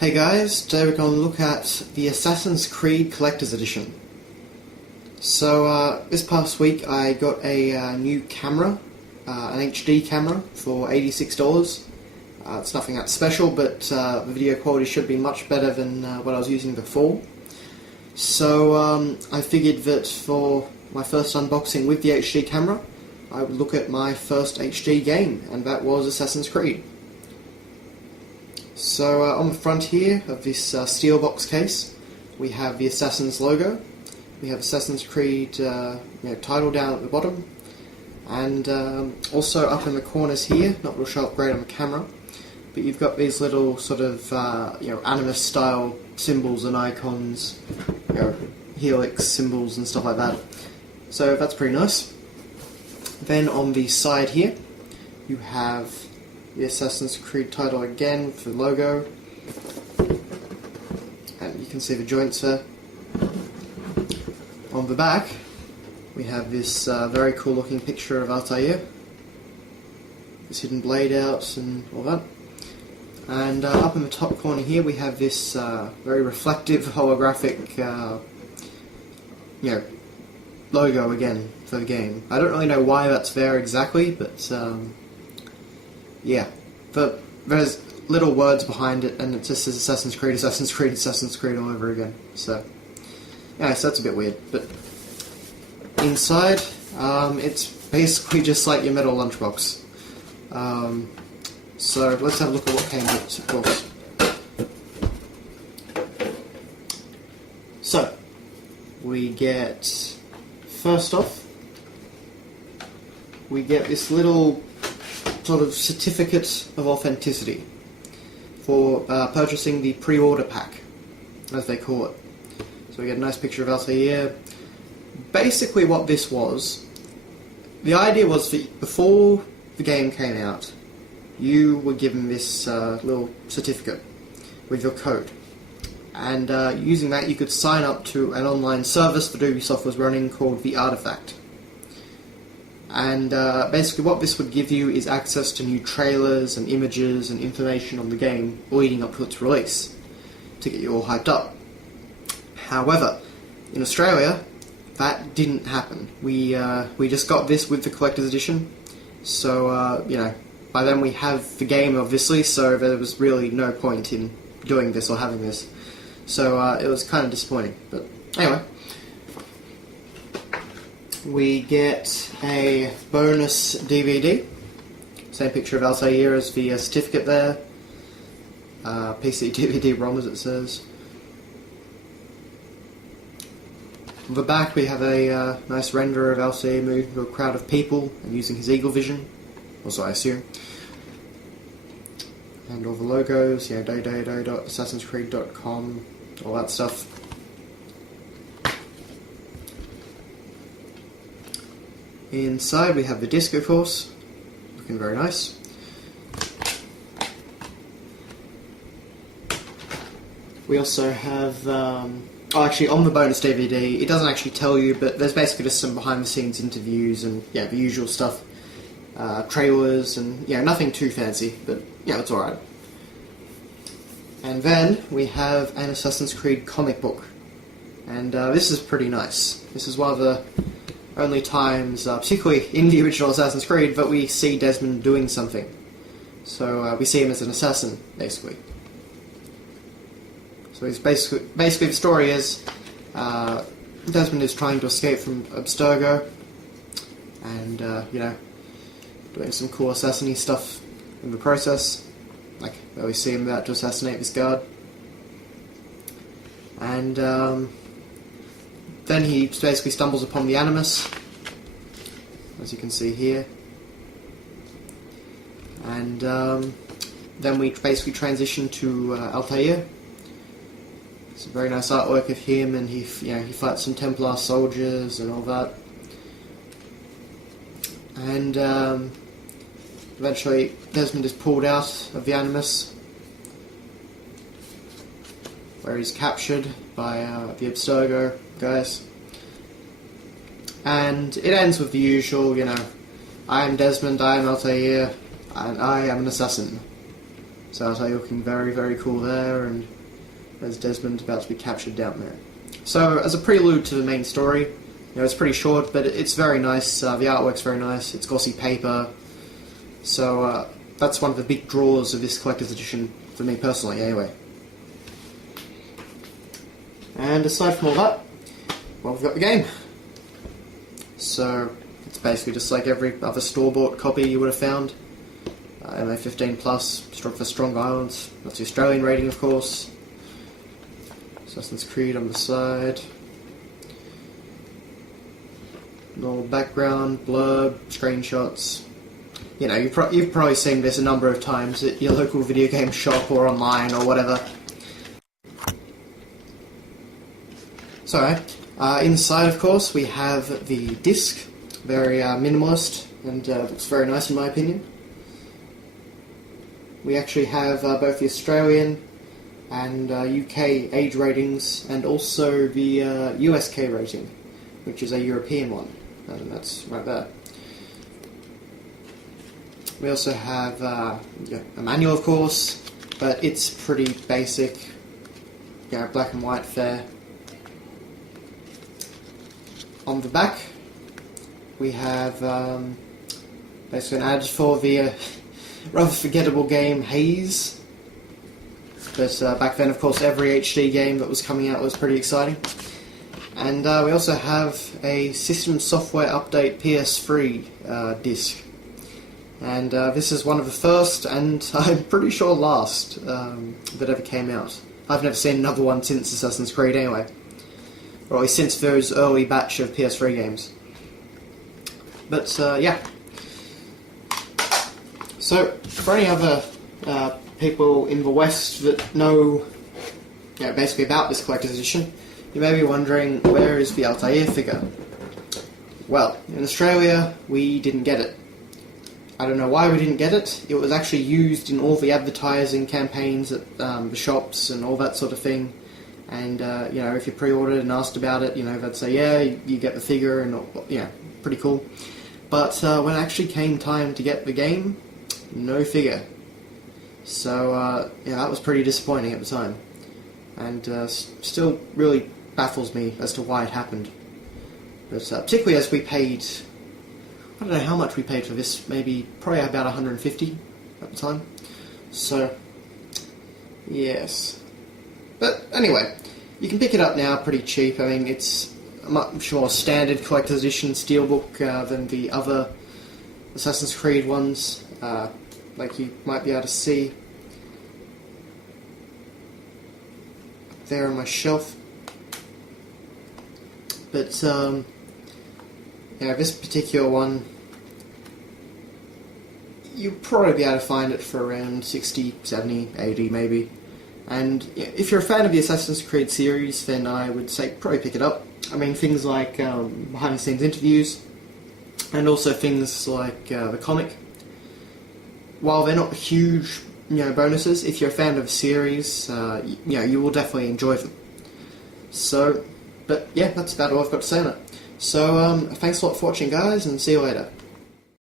Hey guys, today we're going to look at the Assassin's Creed Collector's Edition. So this past week I got a new camera, an HD camera for $86. It's nothing that special, but the video quality should be much better than what I was using before. So I figured that for my first unboxing with the HD camera, I would look at my first HD game, and that was Assassin's Creed. So on the front here of this steel box case, we have the Assassin's logo. We have Assassin's Creed title down at the bottom, and also up in the corners here, not real sharp great on the camera, but you've got these little sort of Animus style symbols and icons, helix symbols and stuff like that. So that's pretty nice. Then on the side here, you have the Assassin's Creed title again for the logo, and you can see the joints there. On the back, we have this very cool looking picture of Altair, this hidden blade out and all that. And up in the top corner here, we have this very reflective holographic logo again for the game. I don't really know why that's there exactly, but yeah, but there's little words behind it, and it just says Assassin's Creed, Assassin's Creed, Assassin's Creed all over again. So yeah, so that's a bit weird. But inside, it's basically just like your metal lunchbox. So let's have a look at what came with it, of course. So we get, first off, we get this little sort of certificate of authenticity for purchasing the pre-order pack, as they call it. So we get a nice picture of Altair. Basically what this was, the idea was that before the game came out, you were given this little certificate with your code. And using that you could sign up to an online service that Ubisoft was running called The Artifact. And basically what this would give you is access to new trailers and images and information on the game leading up to its release, to get you all hyped up. However, in Australia, that didn't happen. We just got this with the Collector's Edition, so by then we have the game obviously, so there was really no point in doing this or having this. So it was kind of disappointing, but anyway. We get a bonus DVD, same picture of Altair as the certificate there, PC DVD-ROM as it says. On the back we have a nice render of Altair moving through a crowd of people and using his eagle vision, also I assume. And all the logos, www.assassinscreed.com, all that stuff. Inside we have the disc, of course, looking very nice. We also have, actually on the bonus DVD, it doesn't actually tell you, but there's basically just some behind the scenes interviews and the usual stuff, trailers and nothing too fancy, but it's alright. And then we have an Assassin's Creed comic book, and this is pretty nice. This is one of the only times, particularly in the original Assassin's Creed, that we see Desmond doing something. So we see him as an assassin, basically. So he's basically the story is Desmond is trying to escape from Abstergo, and doing some cool assassin-y stuff in the process. Like we see him about to assassinate this guard, and then he basically stumbles upon the Animus, as you can see here, and then we basically transition to Altair. It's a very nice artwork of him, and he fights some Templar soldiers and all that, and eventually Desmond is pulled out of the Animus, where he's captured by the Abstergo guys. And it ends with the usual, I am Desmond, I am Altair, and I am an assassin. So Altair looking very, very cool there, and there's Desmond about to be captured down there. So, as a prelude to the main story, it's pretty short, but it's very nice. The artwork's very nice. It's glossy paper. So, that's one of the big draws of this collector's edition, for me personally, anyway. And aside from all that, well, we've got the game. So, it's basically just like every other store-bought copy you would have found. MA 15+, for Strong Islands. That's the Australian rating, of course. Assassin's Creed on the side. Normal background, blurb, screenshots. You've probably seen this a number of times at your local video game shop or online or whatever. So, inside, of course, we have the disc. Very minimalist and looks very nice in my opinion. We actually have both the Australian and UK age ratings, and also the USK rating, which is a European one, and that's right there. We also have a manual, of course, but it's pretty basic, black and white fare. On the back, we have basically an ad for the rather forgettable game Haze. But back then, of course, every HD game that was coming out was pretty exciting. And we also have a System Software Update PS3 disc. And this is one of the first, and I'm pretty sure last, that ever came out. I've never seen another one since Assassin's Creed anyway. Or at least since those early batch of PS3 games. But, yeah. So, for any other people in the West that know basically about this collector's edition, you may be wondering, where is the Altair figure? Well, in Australia, we didn't get it. I don't know why we didn't get it. It was actually used in all the advertising campaigns at the shops and all that sort of thing. And, if you pre-ordered and asked about it, they'd say, yeah, you get the figure, and, pretty cool. But when it actually came time to get the game, no figure. So, that was pretty disappointing at the time. And still really baffles me as to why it happened. But particularly as we paid, I don't know how much we paid for this, probably about 150 at the time. So, yes. But anyway, you can pick it up now pretty cheap. I mean, it's a much more standard collector's edition steelbook than the other Assassin's Creed ones, like you might be able to see there on my shelf. But this particular one, you'll probably be able to find it for around 60, 70, 80 maybe. And if you're a fan of the Assassin's Creed series, then I would say probably pick it up. I mean, things like behind the scenes interviews, and also things like the comic. While they're not huge, bonuses, if you're a fan of the series, you will definitely enjoy them. So, but yeah, that's about all I've got to say on it. So, thanks a lot for watching, guys, and see you later.